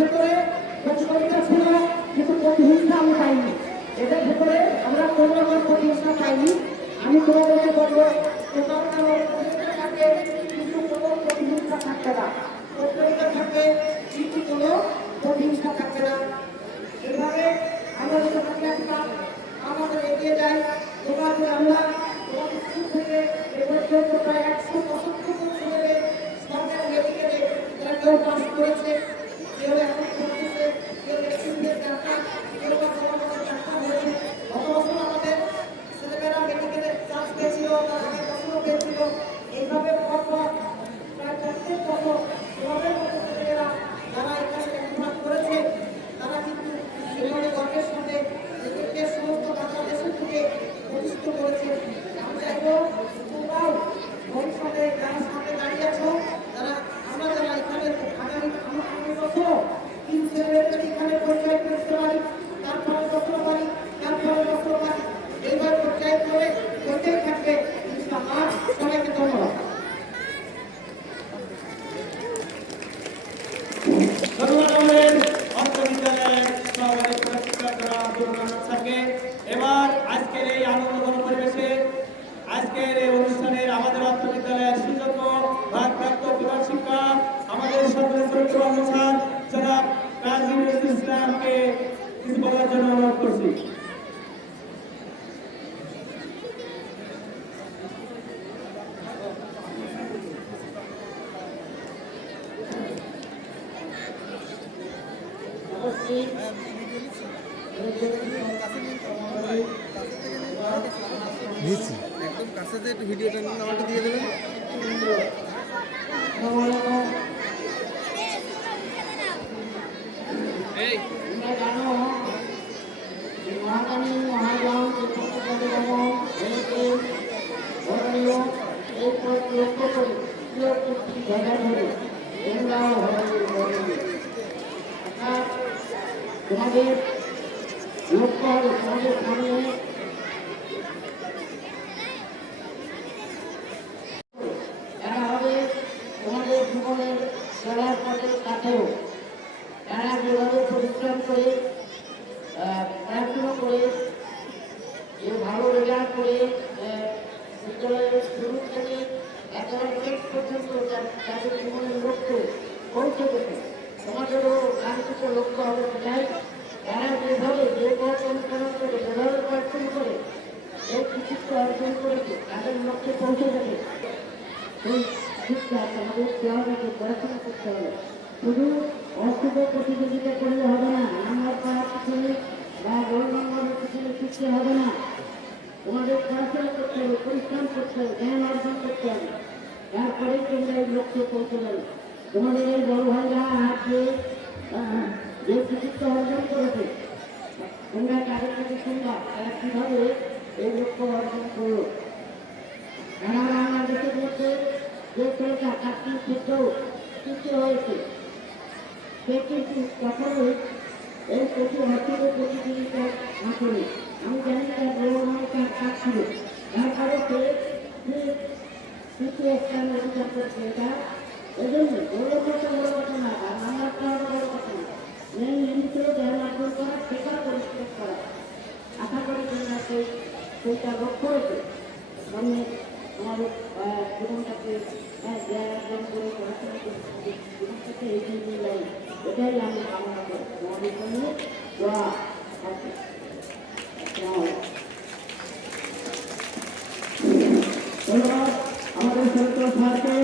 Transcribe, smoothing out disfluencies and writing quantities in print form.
ভেতরে প্রতিযোগিতা ছিল, কিন্তু প্রতিহিংসা আমি পাইনি। এদের ভেতরে আমরা কোনো রকম প্রতিহিংসা পাইনি। আমি তোমাদেরকে বলবো, তোমার থাকে কিন্তু কোনো প্রতিহিংসা থাকবে না, প্রতিযোগিতা থাকে কিন্তু কোনো প্রতিহিংসা থাকবে না। এভাবে আমাদের সাথে একটা আমাদের এগিয়ে যায়। তোমাদের আমরা তোমাদের স্কুল থেকে এ পর্যন্ত প্রায় 175 ছেলে সরকারি মেডিকেলে তারা কেউ পাস করেছে, কেউ এখন করতেছে, কেউ মেডিকেলের ডাক্তার, কেউ বা গভর্নমেন্টের ডাক্তার হয়েছে। গত বছর আমাদের ছেলেমেয়েরা মেডিকেলে চান্স পেয়েছিল, তার আগের বছরও পেয়েছিল। এইভাবে পরপর প্রায় প্রত্যেক বছর তোমাদের মতো ছেলেমেয়েরা যারা এখানে লেখাপড়া করেছে তারা কিন্তু এভাবে গর্বের সাথে নিজেদের সমস্ত বাংলাদেশের থেকে প্রতিষ্ঠিত করেছে। আমি চাইবো তোমরাও ভবিষ্যতে যারা সামনে দাঁড়িয়ে আছো, যারা আমরা যারা এখানে আগামী বছর তিন ছেলেমেয়েদের এখানে পরিচয় করতে পারি, তারপরে বছর পারি, তারপরে বছর পারি, এইভাবে পর্যায়ে করে করতেই থাকবে ইনশাআল্লাহ। সবাইকে ধন্যবাদ। এবার আজকের এই আনন্দঘন পরিবেশে আজকের এই অনুষ্ঠানের আমাদের অর্থ বিদ্যালয়ের সুযোগ্য ভারপ্রাপ্ত প্রধান শিক্ষক আমাদের সকলের চরিত্র অনুসার জনাব কাজী নজরুল ইসলামকে কিছু বলার জন্য অনুরোধ করছি। একদম কাছে যে একটু ভিডিওটা নাম্বারটা দিয়ে দেবেন। তোমাদের লক্ষ্য হবে তোমাদের সামনে এরা হবে তোমাদের জীবনের সেরার পথের কাছেও। এরা যেভাবে পরিশ্রম করে পড়াশোনা করে ভালো রেজাল্ট করে বিদ্যালয়ের শুরু থেকে একেবারে শেষ পর্যন্ত তাদের জীবনের লক্ষ্যে পৌঁছে গেছে। তোমাদেরও কাঙ্ক্ষিত লক্ষ্য হবে সেটাই। এরা যেভাবে যে পথ অনুসরণ করে যেভাবে পরিশ্রম করে এই কৃতিত্ব অর্জন করেছে তাদের লক্ষ্যে পৌঁছে গেছে। সেই শিক্ষা আমাদের দেওয়াটাকে পড়াশোনা করতে হবে। শুধু অশুভ প্রতিযোগিতা করলে হবে না, নাম্বার পাওয়ার পিছনে বা রোল নম্বরের পিছনে শিখতে হবে না। তোমাদের পড়াশোনা করতে হবে, পরিশ্রম করতে হবে, জ্ঞান অর্জন করতে হবে, তারপরে তোমরা এই লক্ষ্যে পৌঁছে যাবে। তোমাদের এই বড় ভাইরা আজকে যে কৃতিত্ব অর্জন করেছে তোমরা তাদের কাছে শুনবা তারা কিভাবে এই লক্ষ্য অর্জন করলো। তারা বাংলাদেশের মধ্যে যে ছেলেটা চাকরির ক্ষেত্রেও সৃষ্টি হয়েছে সে কিন্তু কখনোই এই প্রচুর অর্থের প্রতিযোগিতা না করে, আমি জানি তার বড় ভাই তার কাজ ছিল, তারপরে সে তৃতীয় স্থানে অধিকার করছে। এটা এই জন্য বড় কথা না, আর নাম্বারটা বড় কথা না, মেন জিনিসগুলো জ্ঞান অর্জন করা, শেখা, পরিশ্রম করা। আশা করি তোমরা সেইটা লক্ষ্য রেখে মানে আমাদের জীবনটাকে জ্ঞান অর্জন করে পড়াশোনা করে জীবনটাকে এগিয়ে নিয়ে যাই, এটাই আমি কামনা করি। তোমাদের জন্য দোয়া আছে। ধন্যবাদ আমাদের চরিত্র স্যারকে।